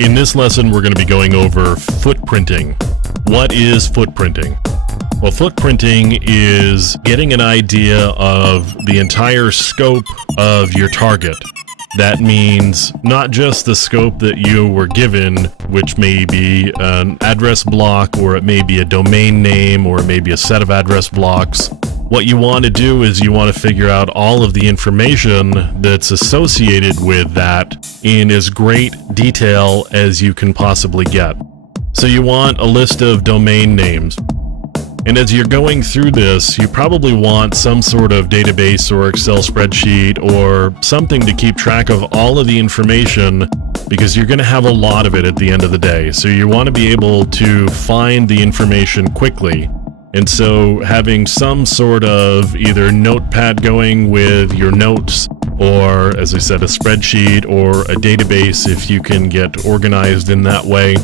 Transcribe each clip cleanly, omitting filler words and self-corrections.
In this lesson, we're going to be going over footprinting. What is footprinting? Well, footprinting is getting an idea of the entire scope of your target. That means not just the scope that you were given, which may be an address block, or it may be a domain name, or it may be a set of address blocks. What you want to do is you want to figure out all of the information that's associated with that in as great detail as you can possibly get. So you want a list of domain names. And as you're going through this, you probably want some sort of database or Excel spreadsheet or something to keep track of all of the information, because you're going to have a lot of it at the end of the day. So you want to be able to find the information quickly. And so having some sort of either notepad going with your notes, or as I said, a spreadsheet or a database if you can get organized in that way.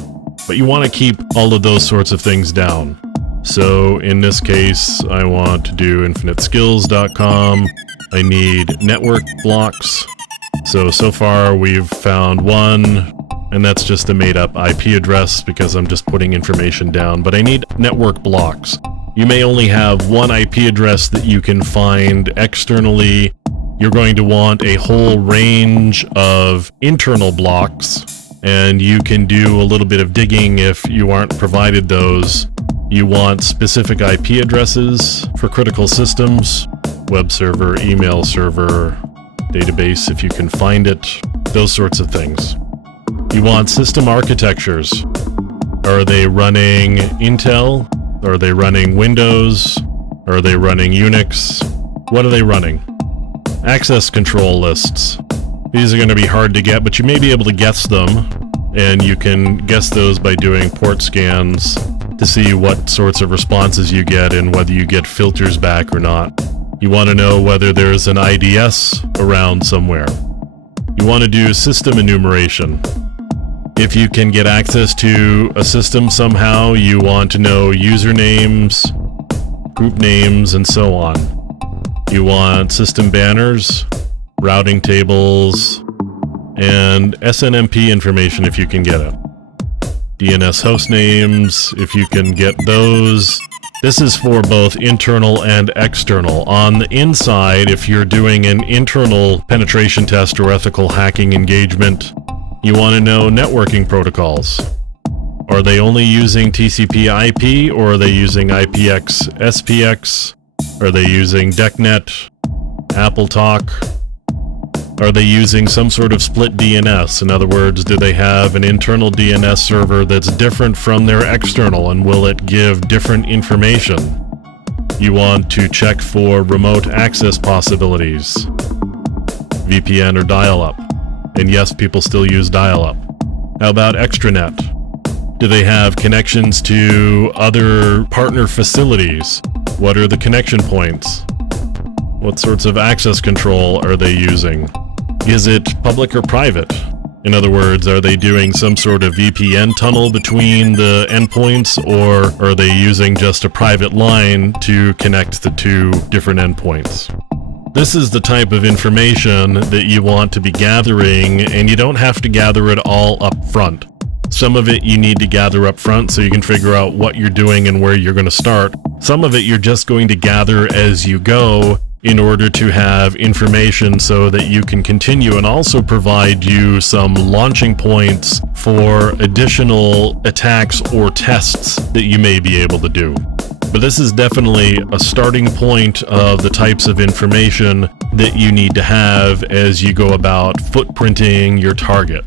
But you want to keep all of those sorts of things down. So in this case, I want to do infiniteskills.com. I need network blocks. So far we've found one, and that's just a made-up IP address because I'm just putting information down. But I need network blocks. You may only have one IP address that you can find externally. You're going to want a whole range of internal blocks, and you can do a little bit of digging if you aren't provided those. You want specific IP addresses for critical systems, web server, email server, database if you can find it, those sorts of things. You want system architectures. Are they running Intel? Are they running Windows? Are they running Unix? What are they running? Access control lists. These are going to be hard to get, but you may be able to guess them, and you can guess those by doing port scans to see what sorts of responses you get and whether you get filters back or not. You want to know whether there's an IDS around somewhere. You want to do system enumeration. If you can get access to a system somehow, you want to know usernames, group names, and so on. You want system banners, routing tables, and SNMP information if you can get it. DNS host names, if you can get those. This is for both internal and external. On the inside, if you're doing an internal penetration test or ethical hacking engagement, you want to know networking protocols. Are they only using TCP/IP, or are they using IPX, SPX? Are they using DECnet, AppleTalk? Are they using some sort of split DNS? In other words, do they have an internal DNS server that's different from their external, and will it give different information? You want to check for remote access possibilities, VPN or dial-up. And yes, people still use dial-up. How about extranet? Do they have connections to other partner facilities? What are the connection points? What sorts of access control are they using? Is it public or private? In other words, are they doing some sort of VPN tunnel between the endpoints, or are they using just a private line to connect the two different endpoints? This is the type of information that you want to be gathering, and you don't have to gather it all up front. Some of it you need to gather up front so you can figure out what you're doing and where you're going to start. Some of it you're just going to gather as you go in order to have information so that you can continue, and also provide you some launching points for additional attacks or tests that you may be able to do. But this is definitely a starting point of the types of information that you need to have as you go about footprinting your target.